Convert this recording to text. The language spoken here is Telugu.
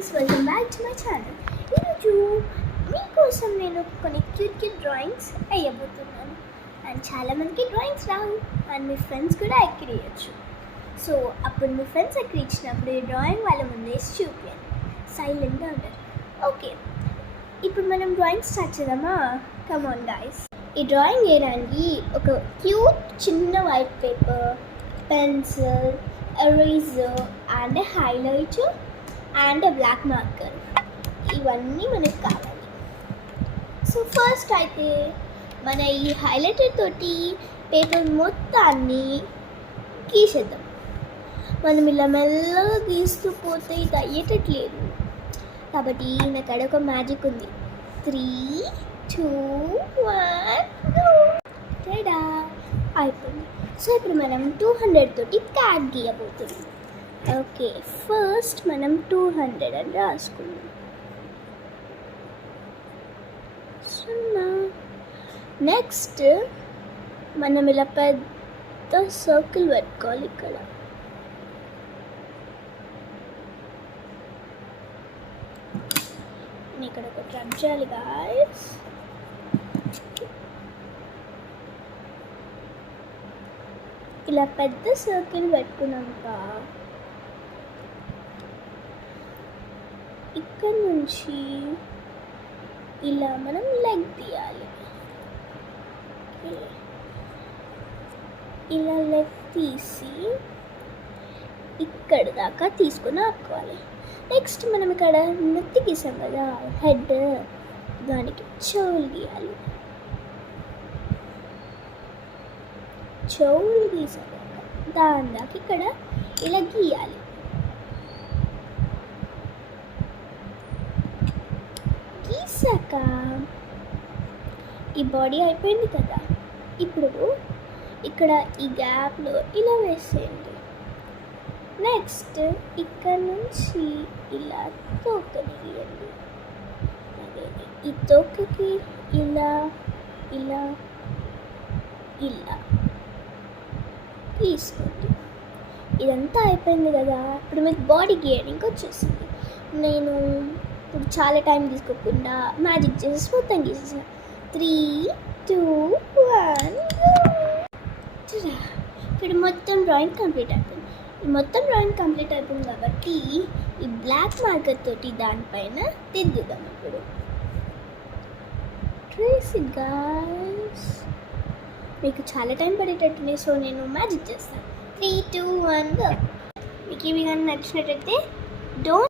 guys, welcome back to my channel. ఈరోజు మీకోసం నేను కొన్ని క్యూట్ డ్రాయింగ్స్ వేయబోతున్నాను. అండ్ చాలామందికి drawings Rao and me friends కూడా ఎక్కిరియచ్చు. సో అప్పుడు మీ ఫ్రెండ్స్ ఎక్కిరించినప్పుడు ఈ డ్రాయింగ్ వాళ్ళ ముందే చూపించండి, సైలెంట్గా ఉంటారు. ఓకే, ఇప్పుడు మనం డ్రాయింగ్ స్టార్ట్ చేద్దామా? Come on guys. ఈ డ్రాయింగ్ వేయడానికి ఒక క్యూట్ చిన్న white paper, pencil, eraser and highlighter and black marker ఇవన్నీ మనకు కావాలి. సో ఫస్ట్ అయితే మన ఈ హైలైటర్ తోటి పేపర్ మొత్తాన్ని గీసేద్దాం. మనం ఇలా మెల్లగా గీస్తూ పోతే ఇది అయ్యేటట్లేదు, కాబట్టి నాకు అక్కడ ఒక మ్యాజిక్ ఉంది. 3, 2, 1 టడా అయిపోయింది. సో ఇప్పుడు మనం 200 తోటి క్యాట్ గీయబోతున్నాం. ఓకే, ఫస్ట్ మనం 200 అని రాసుకుందాం. 0. నెక్స్ట్ మనం ఇలా పెద్ద సర్కిల్ పెట్టుకోవాలి. ఇక్కడ ఇక్కడ ఒక ట్రక్ చేయాలి గాయస్. ఇలా పెద్ద సర్కిల్ పెట్టుకున్నాక ఇక్కడ నుంచి ఇలా మనం లెగ్ తీయాలి. ఇలా లెగ్ తీసి ఇక్కడ దాకా తీసుకుని ఆపుకోవాలి. నెక్స్ట్ మనం ఇక్కడ నెత్తి గీసాం కదా, హెడ్, దానికి చెవులు గీయాలి. చెవులు గీసాక దాని దాకా ఇక్కడ ఇలా గీయాలి. గీసాక ఈ బాడీ అయిపోయింది కదా, ఇప్పుడు ఇక్కడ ఈ గ్యాప్లో ఇలా వేసేయండి. నెక్స్ట్ ఇక్కడ నుంచి ఇలా తోకని గీయండి. అదే ఈ తోకకి ఇలా ఇలా ఇలా తీసుకోండి. ఇదంతా అయిపోయింది కదా, ఇప్పుడు మీకు బాడీ గీయడానికి వచ్చేసింది. నేను ఇప్పుడు చాలా టైం తీసుకోకుండా మ్యాజిక్ చేసి మొత్తం గీసేసాను. 3, 2, 1 ఇప్పుడు మొత్తం డ్రాయింగ్ కంప్లీట్ అయిపోయింది. మొత్తం డ్రాయింగ్ కంప్లీట్ అయిపోయింది కాబట్టి ఈ బ్లాక్ మార్కర్ తోటి దానిపైన దిద్దుదాం. ఇప్పుడు ట్రేస్ ఇట్ గైస్. మీకు చాలా టైం పడేటట్టుంది, సో నేను మ్యాజిక్ చేస్తాను. 3, 2, 1 మీకు ఇవి కానీ నచ్చినట్టయితే డోంట్